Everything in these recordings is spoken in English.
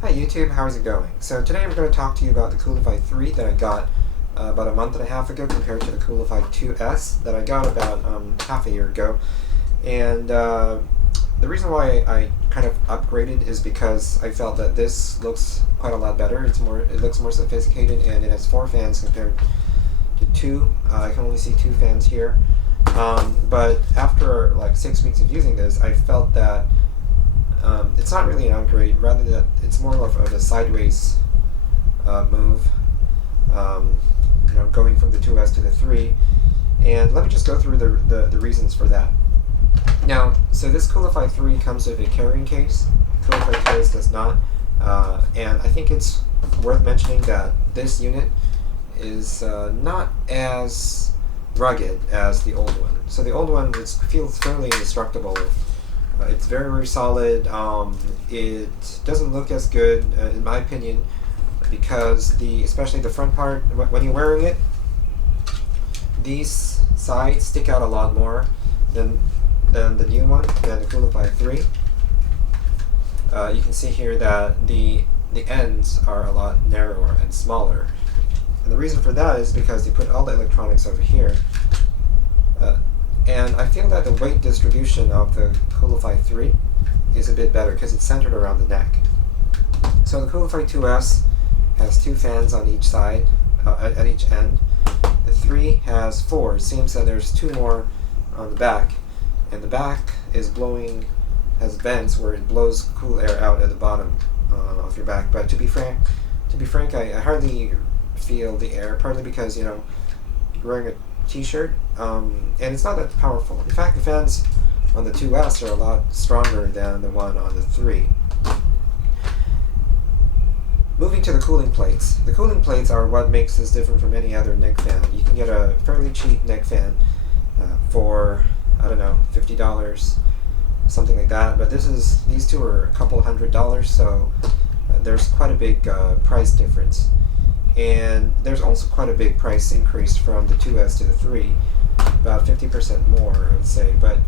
Hi YouTube, how's it going? So today I'm going to talk to you about the Coolify 3 that I got about a month and a half ago compared to the Coolify 2S that I got about half a year ago. And the reason why I kind of upgraded is because I felt that this looks quite a lot better. It looks more sophisticated, and it has 4 fans compared to 2. I can only see 2 fans here. But after like 6 weeks of using this, I felt that it's not really an upgrade, rather that it's more of a sideways move, going from the 2S to the 3. And let me just go through the reasons for that. Now, so this Coolify 3 comes with a carrying case. Coolify 2S does not. And I think it's worth mentioning that this unit is not as rugged as the old one. So the old one feels fairly indestructible. It's very, very solid. It doesn't look as good, in my opinion, because especially the front part, when you're wearing it, these sides stick out a lot more than the new one, than the Coolify 3. You can see here that the ends are a lot narrower and smaller. And the reason for that is because they put all the electronics over here. And I feel that the weight distribution of the Coolify 3 is a bit better because it's centered around the neck. So the Coolify 2S has 2 fans on each side, at each end. The 3 has 4. It seems that there's 2 more on the back. And the back has vents where it blows cool air out at the bottom of your back. But to be frank, I hardly feel the air, partly because you're wearing a t-shirt, and it's not that powerful. In fact, the fans on the 2S are a lot stronger than the one on the 3. Moving to the cooling plates. The cooling plates are what makes this different from any other neck fan. You can get a fairly cheap neck fan for, I don't know, $50, something like that. But these two are a couple $100, so there's quite a big price difference. And there's also quite a big price increase from the 2S to the 3, about 50% more, I would say. But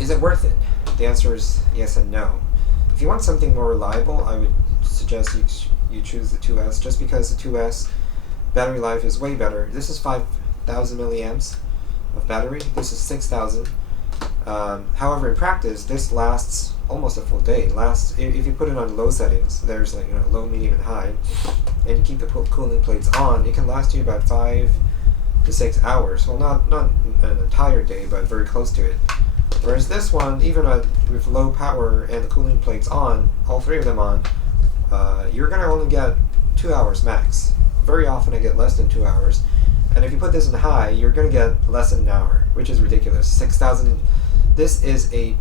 is it worth it? The answer is yes and no. If you want something more reliable, I would suggest you choose the 2S, just because the 2S battery life is way better. This is 5,000 milliamps of battery. This is 6,000. However, in practice, this lasts almost a full day. If you put it on low settings, there's like low, medium, and high, and you keep the cooling plates on, it can last you about 5 to 6 hours. Well, not an entire day, but very close to it. Whereas this one, even with low power and the cooling plates on, all 3 of them on, you're gonna only get 2 hours max. Very often I get less than 2 hours. And if you put this in high, you're gonna get less than an hour, which is ridiculous. 6,000. This is a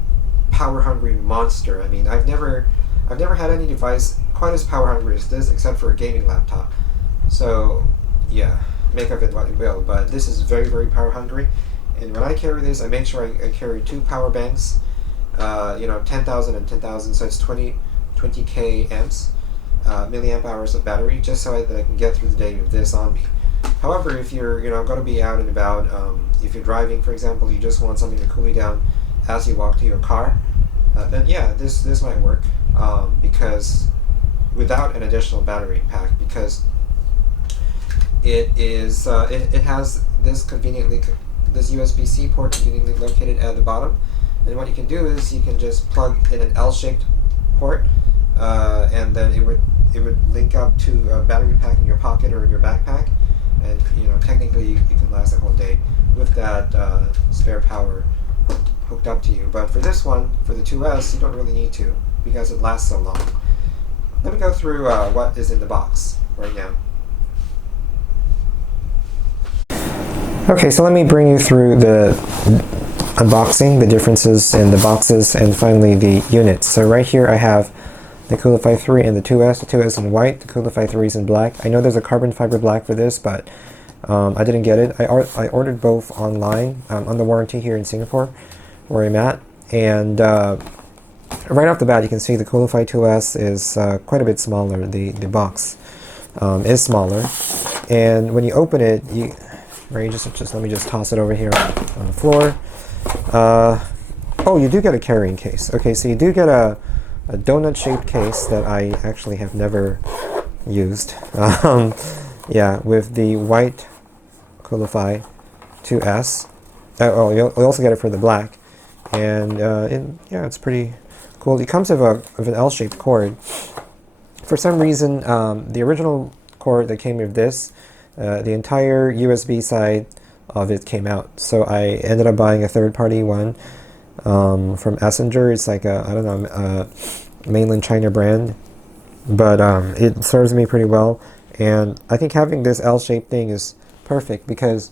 power-hungry monster. I mean, I've never had any device quite as power-hungry as this, except for a gaming laptop. So, yeah, make of it what you will. But this is very, very power-hungry. And when I carry this, I make sure I carry 2 power banks. 10,000 and 10,000, so it's 20k amps, milliamp hours of battery, just so that I can get through the day with this on me. However, if you're going to be out and about, if you're driving, for example, you just want something to cool you down as you walk to your car, then yeah, this might work, because without an additional battery pack, because it has this USB-C port conveniently located at the bottom, and what you can do is you can just plug in an L-shaped port, and then it would link up to a battery pack in your pocket or in your backpack, and technically you can last a whole day with that spare power hooked up to you. But for this one, for the 2S, you don't really need to, because it lasts so long. Let me go through what is in the box right now. Okay, so let me bring you through the unboxing, the differences in the boxes, and finally the units. So right here I have the Coolify 3 and the 2S. The 2S in white, the Coolify 3 is in black. I know there's a carbon fiber black for this, but I didn't get it. I ordered both online on the warranty here in Singapore, where I'm at. And right off the bat, you can see the Coolify 2S is quite a bit smaller. The box is smaller. And when you open it, just let me just toss it over here on the floor. Oh, you do get a carrying case. Okay, so you do get a a donut-shaped case that I actually have never used. Yeah, with the white Coolify 2S. Oh, you'll also get it for the black, and yeah, it's pretty cool. It comes with an L-shaped cord. For some reason, the original cord that came with this, the entire USB side of it came out. So I ended up buying a third-party one from Essenger. It's like a, I don't know, a mainland China brand, but it serves me pretty well. And I think having this L-shaped thing is perfect, because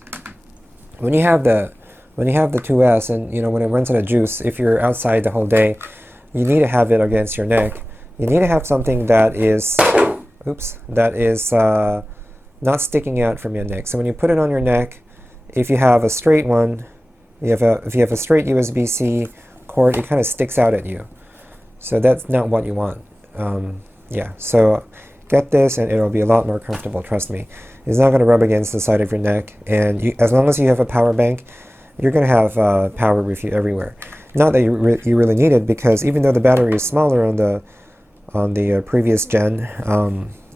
when you have the 2S, and you know, when it runs out of juice, if you're outside the whole day, you need to have it against your neck. You need to have something that is, not sticking out from your neck. So when you put it on your neck, if you have a straight one, if you have a straight USB-C cord, it kind of sticks out at you. So that's not what you want. Yeah, so get this and it'll be a lot more comfortable, trust me. It's not going to rub against the side of your neck, and as long as you have a power bank, you're going to have power with you everywhere. Not that you really need it, because even though the battery is smaller on the previous gen,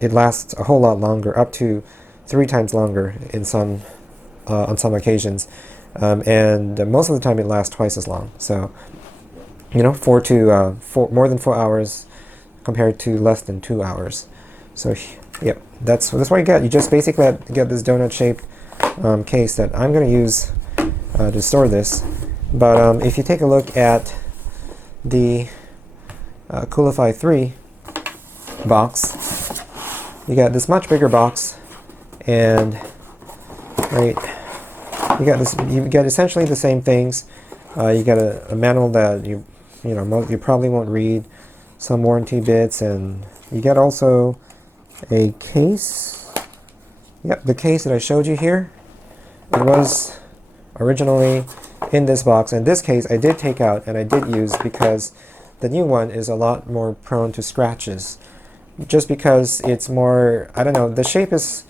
it lasts a whole lot longer, up to 3 times longer in some on some occasions, and most of the time it lasts twice as long. So, you know, more than 4 hours compared to less than 2 hours. So, yep, that's what you get. You just basically get this donut-shaped case that I'm going to use to store this. But if you take a look at the Coolify 3 box, you got this much bigger box, and right, you get essentially the same things. You get a manual that you probably won't read, some warranty bits, and you get also a case. Yep, the case that I showed you here, it was originally in this box, and this case I did take out and I did use, because the new one is a lot more prone to scratches, just because it's more, I don't know, the shape is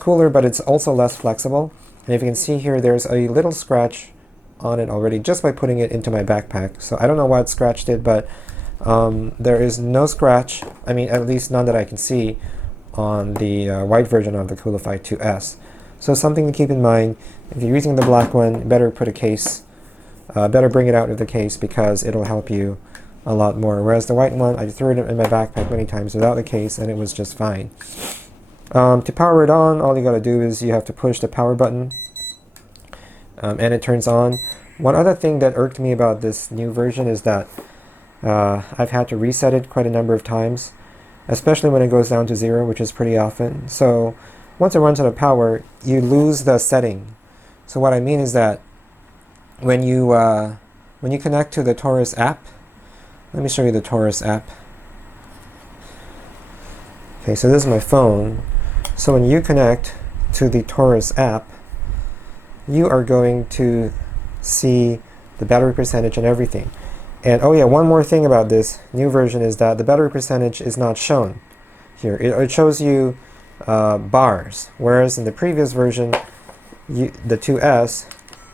cooler, but it's also less flexible. And if you can see here, there's a little scratch on it already just by putting it into my backpack. So I don't know what scratched it, but there is no scratch, I mean, at least none that I can see, on the white version of the Coolify 2S. So something to keep in mind, if you're using the black one, better put a case, better bring it out of the case, because it'll help you a lot more. Whereas the white one, I threw it in my backpack many times without the case, and it was just fine. To power it on, all you gotta do is you have to push the power button, and it turns on. One other thing that irked me about this new version is that I've had to reset it quite a number of times, especially when it goes down to 0, which is pretty often. So once it runs out of power, you lose the setting. So what I mean is that when you connect to the Taurus app, let me show you the Taurus app. Okay, so this is my phone. So when you connect to the Taurus app, you are going to see the battery percentage and everything. And oh yeah, one more thing about this new version is that the battery percentage is not shown here. It shows you bars, whereas in the previous version, the 2S,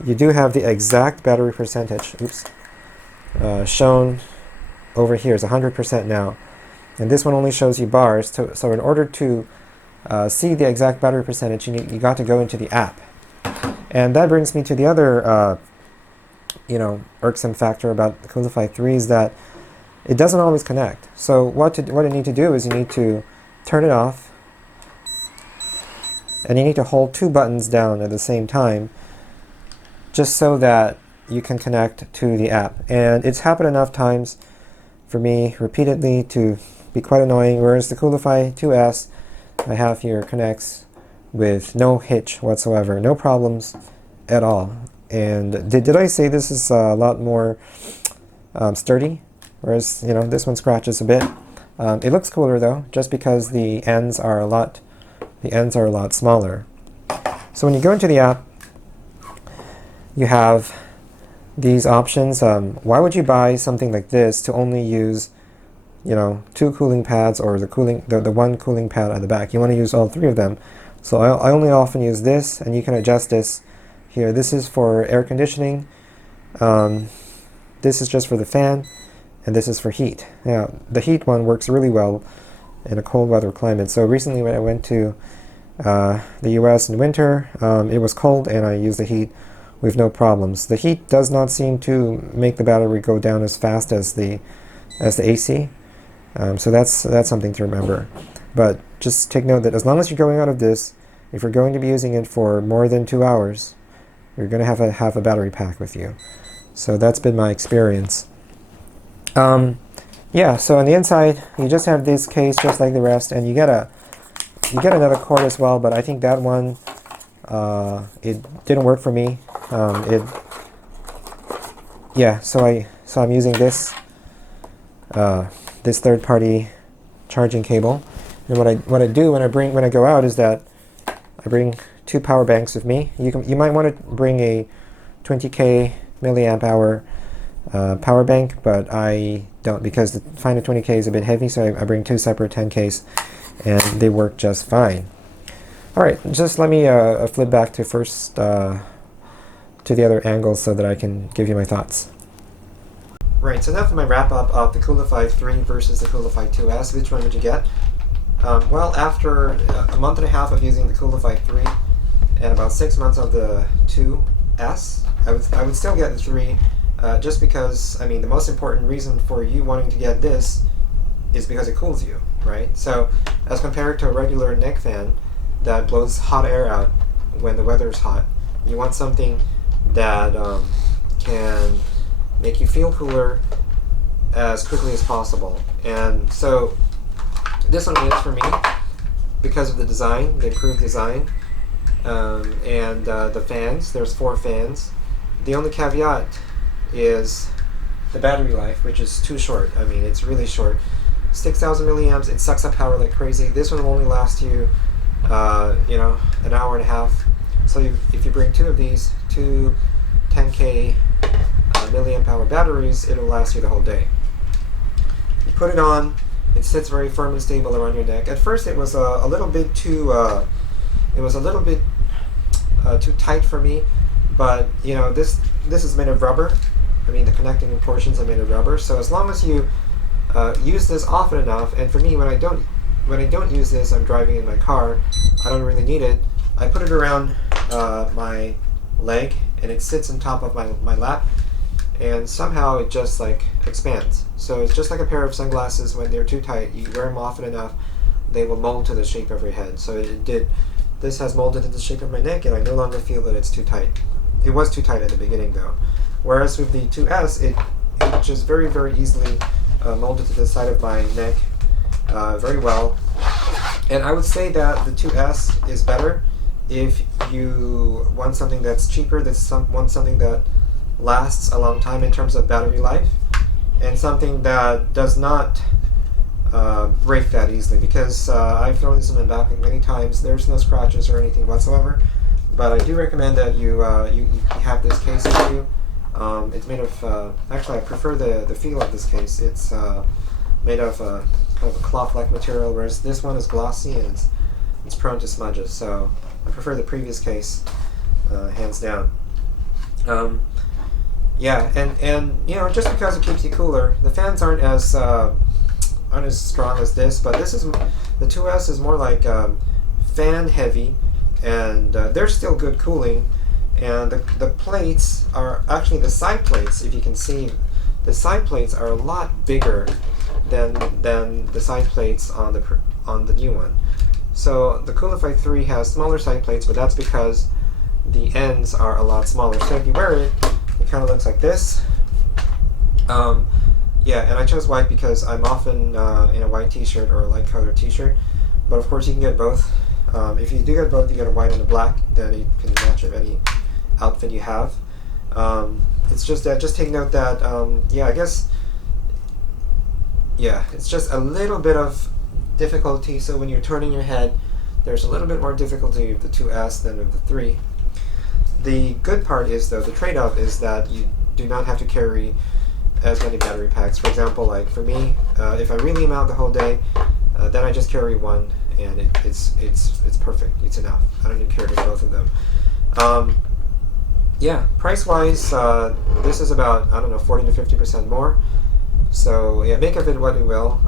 you do have the exact battery percentage. Shown over here is 100% now, and this one only shows you bars. So in order to see the exact battery percentage, you got to go into the app. And that brings me to the other irksome factor about the Coolify 3 is that it doesn't always connect. So what you need to do is you need to turn it off, and you need to hold 2 buttons down at the same time, just so that you can connect to the app. And it's happened enough times for me repeatedly to be quite annoying, whereas the Coolify 2S, I have here, connects with no hitch whatsoever, no problems at all. And did I say this is a lot more sturdy, whereas this one scratches a bit. It looks cooler though, just because the ends are a lot smaller. So when you go into the app, you have these options. Why would you buy something like this to only use 2 cooling pads, or the one cooling pad at the back? You want to use all 3 of them. So I only often use this, and you can adjust this here. This is for air conditioning. This is just for the fan, and this is for heat. Now, the heat one works really well in a cold weather climate. So recently when I went to the US in winter, it was cold and I used the heat with no problems. The heat does not seem to make the battery go down as fast as the AC. So that's something to remember. But just take note that as long as you're going out of this, if you're going to be using it for more than 2 hours, you're going to have a battery pack with you. So that's been my experience. Yeah, so on the inside, you just have this case just like the rest, and you get another cord as well, but I think that one, it didn't work for me. Yeah, so I'm using this this third-party charging cable. And what I do when I go out is that I bring 2 power banks with me. You might want to bring a 20k milliamp hour power bank, but I don't, because the Find a 20k is a bit heavy, so I bring 2 separate 10ks, and they work just fine. All right, just let me flip back to first to the other angles so that I can give you my thoughts. Right, so now for my wrap up of the Coolify 3 versus the Coolify 2S. Which one would you get? Well, after a month and a half of using the Coolify 3 and about 6 months of the 2S, I would still get the 3, just because, I mean, the most important reason for you wanting to get this is because it cools you, right? So as compared to a regular neck fan that blows hot air out when the weather is hot, you want something that can make you feel cooler as quickly as possible. And so this one is for me because of the design, the improved design, and the fans. There's 4 fans. The only caveat is the battery life, which is too short. I mean, it's really short. 6,000 milliamps. It sucks up power like crazy. This one will only last you, an hour and a half. So if you bring 2 of these, 2 10k milliamp hour batteries, it'll last you the whole day. You put it on. It sits very firm and stable around your neck. At first, it was a little bit too. Too tight for me, but this is made of rubber. I mean, the connecting portions are made of rubber. So as long as you use this often enough, and for me, when I don't use this, I'm driving in my car. I don't really need it. I put it around my leg, and it sits on top of my lap, and somehow it just like expands. So it's just like a pair of sunglasses. When they're too tight, you wear them often enough, they will mold to the shape of your head. So it did. This has molded to the shape of my neck, and I no longer feel that it's too tight. It was too tight at the beginning, though. Whereas with the 2S, it just very, very easily molded to the side of my neck very well. And I would say that the 2S is better if you want something that's cheaper, want something that lasts a long time in terms of battery life, and something that does not break that easily, because I've thrown this in my backpack many times. There's no scratches or anything whatsoever, but I do recommend that you have this case with you. It's made of, actually I prefer the feel of this case. It's made of kind of a cloth-like material, whereas this one is glossy and it's prone to smudges, so I prefer the previous case, hands down. Yeah, and just because it keeps you cooler, the fans aren't as strong as this, but the 2S is more like fan heavy, and they're still good cooling. And the plates are actually the side plates. If you can see, the side plates are a lot bigger than the side plates on the new one. So the Coolify 3 has smaller side plates, but that's because the ends are a lot smaller. So if you wear it, it kind of looks like this. Yeah, and I chose white because I'm often in a white t-shirt or a light colored t-shirt, but of course you can get both. If you do get both, you get a white and a black, then you can match with any outfit you have. It's just that, just take note that, I guess, it's just a little bit of difficulty. So when you're turning your head, there's a little bit more difficulty with the 2S than with the 3. The good part is, though, the trade-off is that you do not have to carry as many battery packs. For example, like for me, if I really am out the whole day, then I just carry one, and it's perfect. It's enough. I don't need to carry both of them. Price-wise, this is about, I don't know, 40 to 50% more. So yeah, make of it what you will.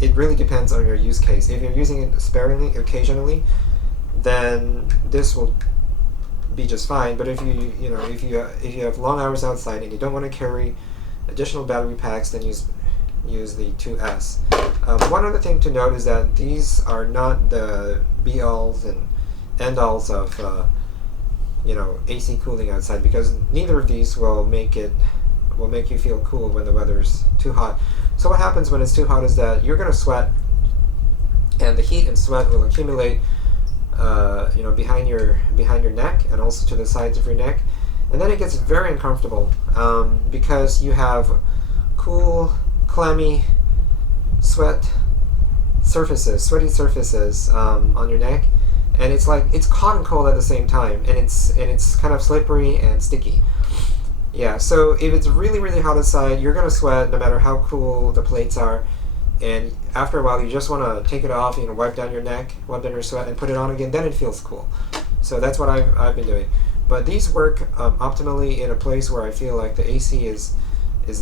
It really depends on your use case. If you're using it sparingly, occasionally, then this will be just fine. But if if you have long hours outside and you don't want to carry additional battery packs, then use the 2S. One other thing to note is that these are not the be-alls and end-alls of AC cooling outside, because neither of these will make you feel cool when the weather's too hot. So what happens when it's too hot is that you're going to sweat, and the heat and sweat will accumulate behind your neck and also to the sides of your neck, and then it gets very uncomfortable because you have cool, clammy sweaty surfaces on your neck, and it's hot and cold at the same time, and it's kind of slippery and sticky. Yeah, so if it's really, really hot outside, you're gonna sweat no matter how cool the plates are, and after a while you just want to take it off, wipe down your neck, wipe down your sweat, and put it on again. Then it feels cool. So that's what I've been doing. But these work optimally in a place where I feel like the AC is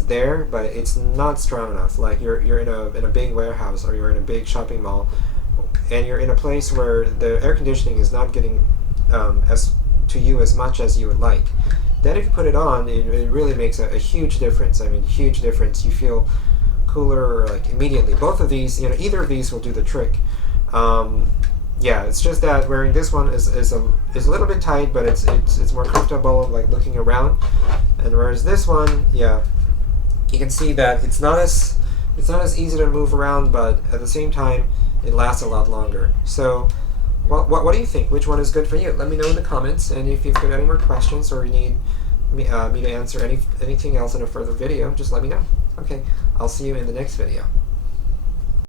there, but it's not strong enough. Like you're in a big warehouse, or you're in a big shopping mall, and you're in a place where the air conditioning is not getting as much as you would like. Then if you put it on, it really makes a huge difference. I mean, huge difference. You feel cooler like immediately. Both of these, either of these will do the trick. Yeah, it's just that wearing this one is a little bit tight, but it's more comfortable, like looking around. And whereas this one, yeah, you can see that it's not as easy to move around, but at the same time, it lasts a lot longer. So, what do you think? Which one is good for you? Let me know in the comments, and if you've got any more questions or you need me to answer anything else in a further video, just let me know. Okay, I'll see you in the next video.